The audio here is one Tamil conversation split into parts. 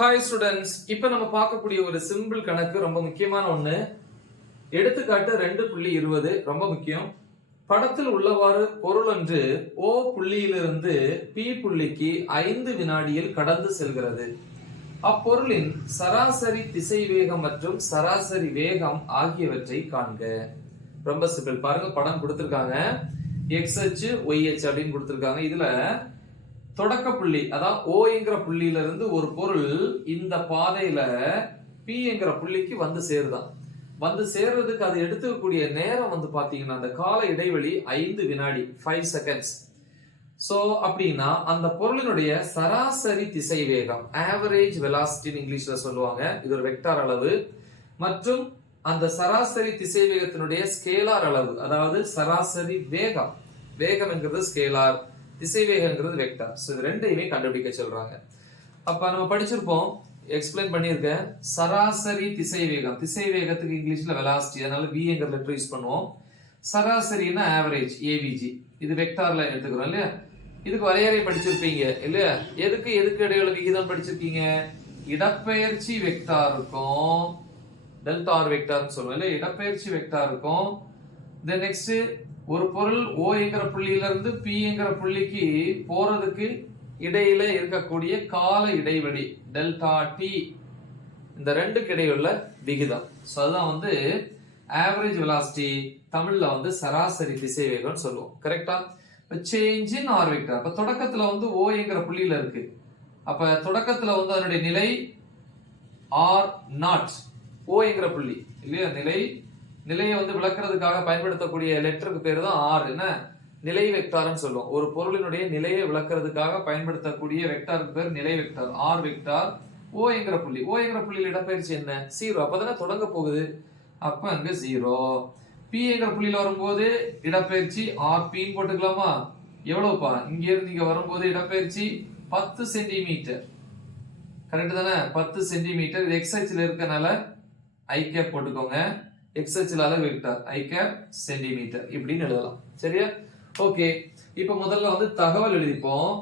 ஹாய் ஸ்டூடெண்ட்ஸ், இப்போ நம்ம பார்க்கக்கூடிய ஒரு சிம்பிள் கணக்கு ரொம்ப முக்கியமான ஒண்ணு. எடுத்துக்காட்டு 2.20 ரொம்ப முக்கியம். படத்தில் உள்ளவாறு பொருள் ஒன்று O புள்ளியிலிருந்து P புள்ளிக்கு 5 வினாடியில் கடந்து செல்கிறது. அப்பொருளின் சராசரி திசைவேகம் மற்றும் சராசரி வேகம் ஆகியவற்றை காண்க. ரொம்ப சிம்பிள். பாருங்க, படம் கொடுத்திருக்காங்க. X அச்சு Y அச்சு அப்படின்னு கொடுத்திருக்காங்க. இதுல தொடக்க புள்ளி, அதாவது O என்கிற புள்ளியில இருந்து ஒரு பொருள் இந்த பாதையில P என்கிற புள்ளிக்கு வந்து சேருதான். வந்து சேர்றதுக்கு அது எடுத்துக்கக்கூடிய நேரம் வந்து பாத்தீங்கன்னா அந்த கால இடைவெளி 5 வினாடி, 5 செகண்ட்ஸ். சோ அப்படின்னா அந்த பொருளினுடைய சராசரி திசை வேகம், ஆவரேஜ் வெலாசிட்டி இங்கிலீஷ்ல சொல்லுவாங்க, இது ஒரு வெக்டார் அளவு, மற்றும் அந்த சராசரி திசை வேகத்தினுடைய ஸ்கேலார் அளவு, அதாவது சராசரி வேகம், வேகம் என்கிறது ஸ்கேலார், திசை வேகங்கிறது வெக்டார். சோ இது ரெண்டையுமே கண்டுபிடிக்க சொல்றாங்க. அப்ப நம்ம படிச்சிருப்போம், எக்ஸ்பிளைன் பண்ணியிருக்கேன். சராசரி திசை வேகம், திசை வேகத்துக்கு இங்கிலீஷ்ல வெலாசிட்டி, அதனால v என்கிற லெட்டர் யூஸ் பண்ணுவோம். சராசரினா ஆவரேஜ், avg, இது வெக்டார்ல எடுத்துக்கிறோம் இல்லையா. இதுக்கு வரையறை படிச்சிருப்பீங்க இல்லையா. எதுக்கு இடையில விகிதம் படிச்சிருக்கீங்க. இடப்பெயர்ச்சி வெக்டாருக்கும் டெல்டா ஆர் வெக்டார்னு சொல்லுவோம் இல்லையா. இடப்பெயர்ச்சி வெக்டாருக்கும் தென் நெக்ஸ்ட் ஒரு பொருள் O என்கிற புள்ளியில இருந்து P என்கிற புள்ளிக்கு போறதுக்கு இடையில இருக்கக்கூடிய கால இடைவெளி டெல்டா டி, இந்த ரெண்டுக்கு இடையுள்ள விகிதம். சோ அதுதான் வந்து ஆவரேஜ் வெலாசிட்டி, தமிழ்ல வந்து சராசரி திசை வேகம்னு சொல்லுவோம். கரெக்டா. Change in R vector. அப்ப தொடக்கத்துல வந்து O என்கிற புள்ளியில இருக்கு. அப்ப தொடக்கத்துல வந்து அதனுடைய நிலை R0, O என்கிற புள்ளி இல்லையா. நிலையை வந்து விளக்குறதுக்காக பயன்படுத்தக்கூடிய லெட்டருக்கு பேரு தான் ஆர். என்ன, நிலை வெக்டார்னு சொல்லுவோம். ஒரு பொருளினுடைய நிலையை விளக்குறதுக்காக பயன்படுத்தக்கூடிய வெக்டாருக்கு பேர் நிலை வெக்டார், ஆர் வெக்டார். O என்கிற புள்ளி, O என்கிற புள்ளியில் இடப்பெயர்ச்சி என்ன, 0. அப்பதானே தொடங்க போகுது, அப்ப அங்க 0. P என்கிற புள்ளியில வரும்போது இடப்பெயர்ச்சி RP போட்டுக்கலாமா. எவ்வளவுப்பா, இங்க இருந்து இங்க வரும்போது இடப்பெயர்ச்சி 10 சென்டிமீட்டர். கரெக்ட் தானே, 10 சென்டிமீட்டர். இது x அச்சுல இருக்கனால I கேப் போட்டுக்கோங்க. x அச்சுல அளவு வெக்டார், I கேப் சென்டிமீட்டர் இப்படின்னு எழுதலாம். சரியா. ஓகே, இப்ப முதல்ல வந்து தகவல் எழுதிப்போம்.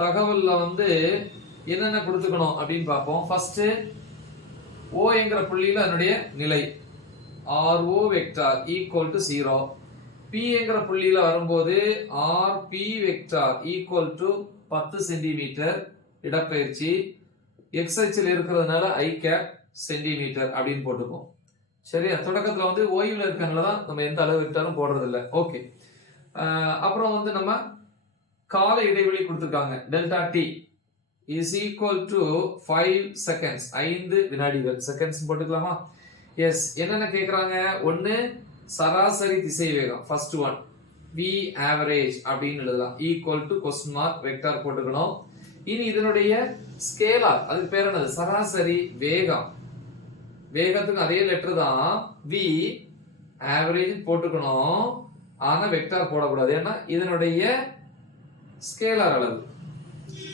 தகவல்ல வந்து என்னென்ன கொடுத்துக்கணும் அப்படின்னு பார்ப்போம். ஃபர்ஸ்ட் O என்கிற புள்ளியில அதனுடைய நிலை RO vector equal to 0. P என்கிற புள்ளியில வரும்போது RP vector equal to 10 centimetre இடப்பெயர்ச்சி. x அச்சில் இருக்கிறதுனால I கேப் சென்டிமீட்டர் அப்படின்னு போட்டுப்போம். சரியா. தொடக்கத்துல வந்து ஓய்வுல இருக்கனால தான் நம்ம எந்த அளவு வெக்டாரும் போடுறது இல்லை. ஓகே. அப்புறம் வந்து நம்ம கால இடைவெளி கொடுத்திருக்காங்க. Delta D is equal to 5 seconds, 5 வினாடிகள். செகண்ட்ஸ் போட்டுக்கலாமா. எஸ். என்னென்ன கேக்குறாங்க. ஒன்னு சராசரி திசை வேகம், ஃபர்ஸ்ட் ஒன் v ஆவரேஜ் அப்படின்னு எழுதலாம். Equal to question mark vector போட்டுக்கணும். இனி இதனுடைய ஸ்கேலார், அதுக்கு பேர் என்னது, சராசரி வேகம். வேகத்துக்கு அதே லெட்டர் தான், v ஆவரேஜ் போட்டுக்கணும். ஆனா வெக்டார் போடக்கூடாது, ஏன்னா இதனுடைய ஸ்கேலார் அளவு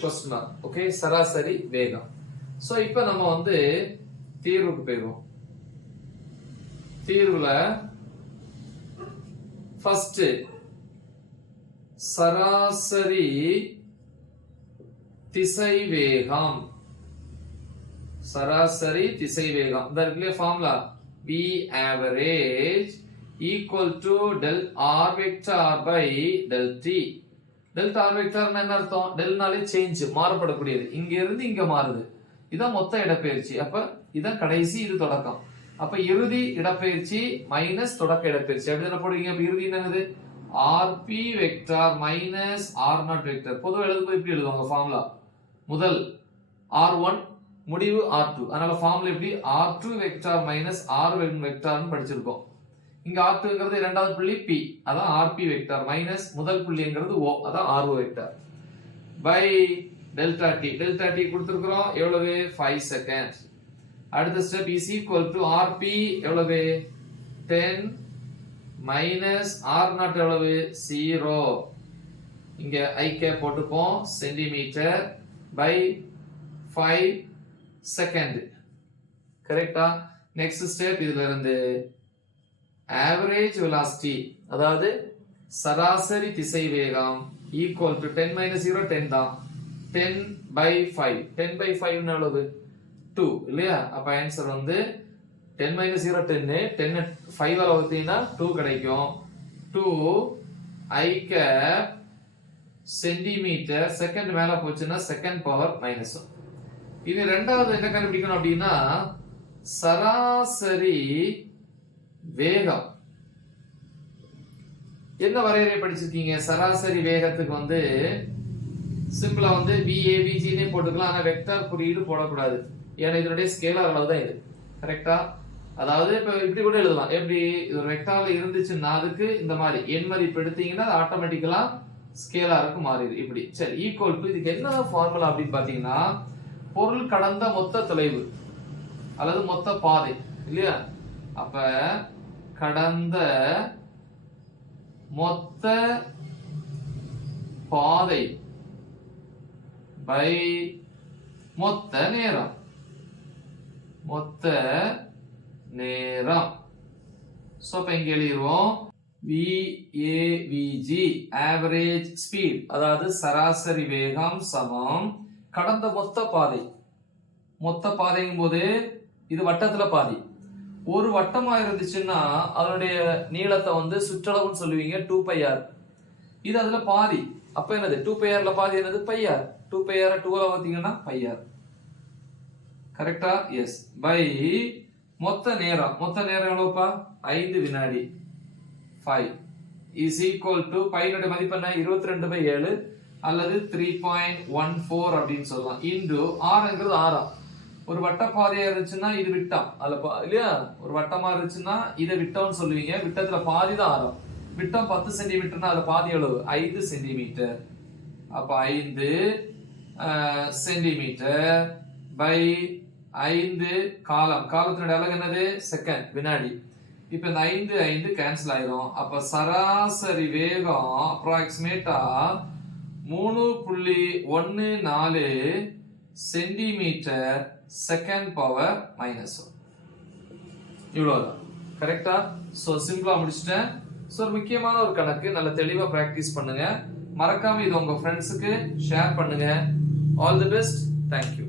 கொஸ்டின் மார்க். ஓகே, சராசரி வேகம். சோ இப்போ நம்ம வந்து தீர்வுக்கு போயிடுவோம். தீர்வுல ஃபர்ஸ்ட் சராசரி திசை வேகம், சராசரி திசை வேகம் இந்த இருக்குல்ல formula, v average equal to del r vector by del t. del r vector என்ன அர்த்தம், டெல்னாலே சேஞ்ச், மாறப்படக்கூடியது. இங்க இருந்து இங்க மாறுது, இதான் மொத்த இடப்பெயர்ச்சி. அப்ப இதான் கடைசி, இது தொடக்கம். அப்ப இறுதி இடப்பெயர்ச்சி மைனஸ் தொடக்க இடப்பெயர்ச்சி அப்படி தான போடுவீங்க. அப்ப இறுதி என்னது, rp vector minus r0 vector. பொதுவா எழுதும்போது இப்படி எழுதுவாங்க ஃபார்முலா, முதல் r1 முடிவு R2. அதனால ஃபார்முலா எப்படி, R2 வெக்டார் மைனஸ் R1 வெக்டார்னு படிச்சிருக்கோம். இங்க R2ங்கிறது இரண்டாவது புள்ளி P, அதான் RP வெக்டார், மைனஸ் முதல் புள்ளிங்கிறது O, அதான் RO வெக்டார், by delta T. Delta T கொடுத்திருக்கிறோம் எவ்வளவு, 5 செகண்ட்ஸ். அடுத்த step is equal to RP எவ்வளவு, 10 மைனஸ் R0 எவ்வளவு, 0. இங்க I கேப் போட்டுப்போம், சென்டிமீட்டர் பை 5 செகண்ட். கரெக்டா. நெக்ஸ்ட் ஸ்டெப், இதுல இருந்து ஆவரேஜ் வெலாசிட்டி, அதாவது சராசரி திசை வேகம் ஈக்குவல் டு 10 மைனஸ் 0 10 தான், 10/5. 10/5 எவ்வளவு 2 இல்லையா? அப்ப ஆன்சர் வந்து 10 - 0 10. 10 5 ஆல வகுத்தீங்கன்னா 2 கிடைக்கும். 2 I cap சென்டிமீட்டர் செகண்ட் மேல போச்சுன்னா செகண்ட் பவர் மைனஸ் 1. இது ரெண்டாவது என்ன கண்டுபிடிக்கணும் அப்படின்னா சராசரி வேகம். என்ன வரையறை படிச்சிருக்கீங்க? சராசரி வேகத்துக்கு வந்து சிம்பிளா வந்து VAVG னே போட்டுக்கலாம். ஆனா வெக்டார் குறியீடு போடக்கூடாது. ஏன்னா இதனுடைய ஸ்கேலார் அளவு தான் இது. கரெக்டா? அதாவது இப்ப இப்படி கூட எழுதலாம். எப்படி இது ஒரு வெக்டார்ல இருந்துச்சுன்னா அதுக்கு இந்த மாதிரி எண் மதிப்பு எடுத்தீங்கன்னா அது ஆட்டோமேட்டிக்கலா ஸ்கேலாருக்கு மாறிடுது. இப்படி சரி ஈக்குவல் டு இதுக்கு என்ன ஃபார்முலா அப்படின்னு பாத்தீங்கன்னா பொருள் கடந்த மொத்த தொலைவு அல்லது மொத்த பாதை இல்லையா? அப்ப கடந்த மொத்த பாதை பை மொத்த நேரம். மொத்த நேரம். சோ இப்ப இங்க எழுதிடுவோம் VAVG ஆவரேஜ் ஸ்பீட், அதாவது சராசரி வேகம் சமம் கடந்த மொத்த பாதை. மொத்த பாதைங்கும் போது இது வட்டத்துல பாதி. ஒரு வட்டமா இருந்துச்சுன்னா அதனுடைய நீளத்தை வந்து சுற்றளவுன்னு சொல்லுவீங்க 2πr. இது அதுல பாதி. அப்ப என்னது 2πrல பாதி என்னது πr. 2πr 2 வகுத்தீங்கன்னா πr. கரெக்டா? எஸ். பை மொத்த நேரம். மொத்த நேரம் எவ்வளவுப்பா? 5 வினாடி. 5 is equal to பையனுடைய மதிப்பு என்ன? 22/7 அல்லது 3.14 அப்படின்னு சொல்லலாம். இன்டு ஆர்ங்கிறது ஆரம். ஒரு வட்டப்பாதையா இருந்துச்சுன்னா இது விட்டம் அதுல இல்லையா? ஒரு வட்டமா இருந்துச்சுன்னா இதை விட்டம்னு சொல்லுவீங்க. விட்டத்துல பாதி தான் ஆரம். விட்டம் 10 சென்டிமீட்டர்னா அதுல பாதி எவ்வளவு? 5 சென்டிமீட்டர். அப்ப 5 சென்டிமீட்டர் பை 5 காலம். காலத்தினுடைய அலகு என்னது? செகண்ட் வினாடி. இப்ப இந்த 5 கேன்சல் ஆயிரும். அப்ப சராசரி வேகம் அப்ராக்சிமேட்டா 3.14 சென்டிமீட்டர் செகண்ட் பவர் மைனஸ் 1. இவ்வளவுதான். கரெக்டா? சோ சிம்பிளா முடிச்சிட்டேன். சோ முக்கியமான ஒரு கணக்கு, நல்ல தெளிவா பிராக்டிஸ் பண்ணுங்க. மறக்காம இது உங்க ஃப்ரெண்ட்ஸுக்கு ஷேர் பண்ணுங்க. All the best. தேங்க்யூ.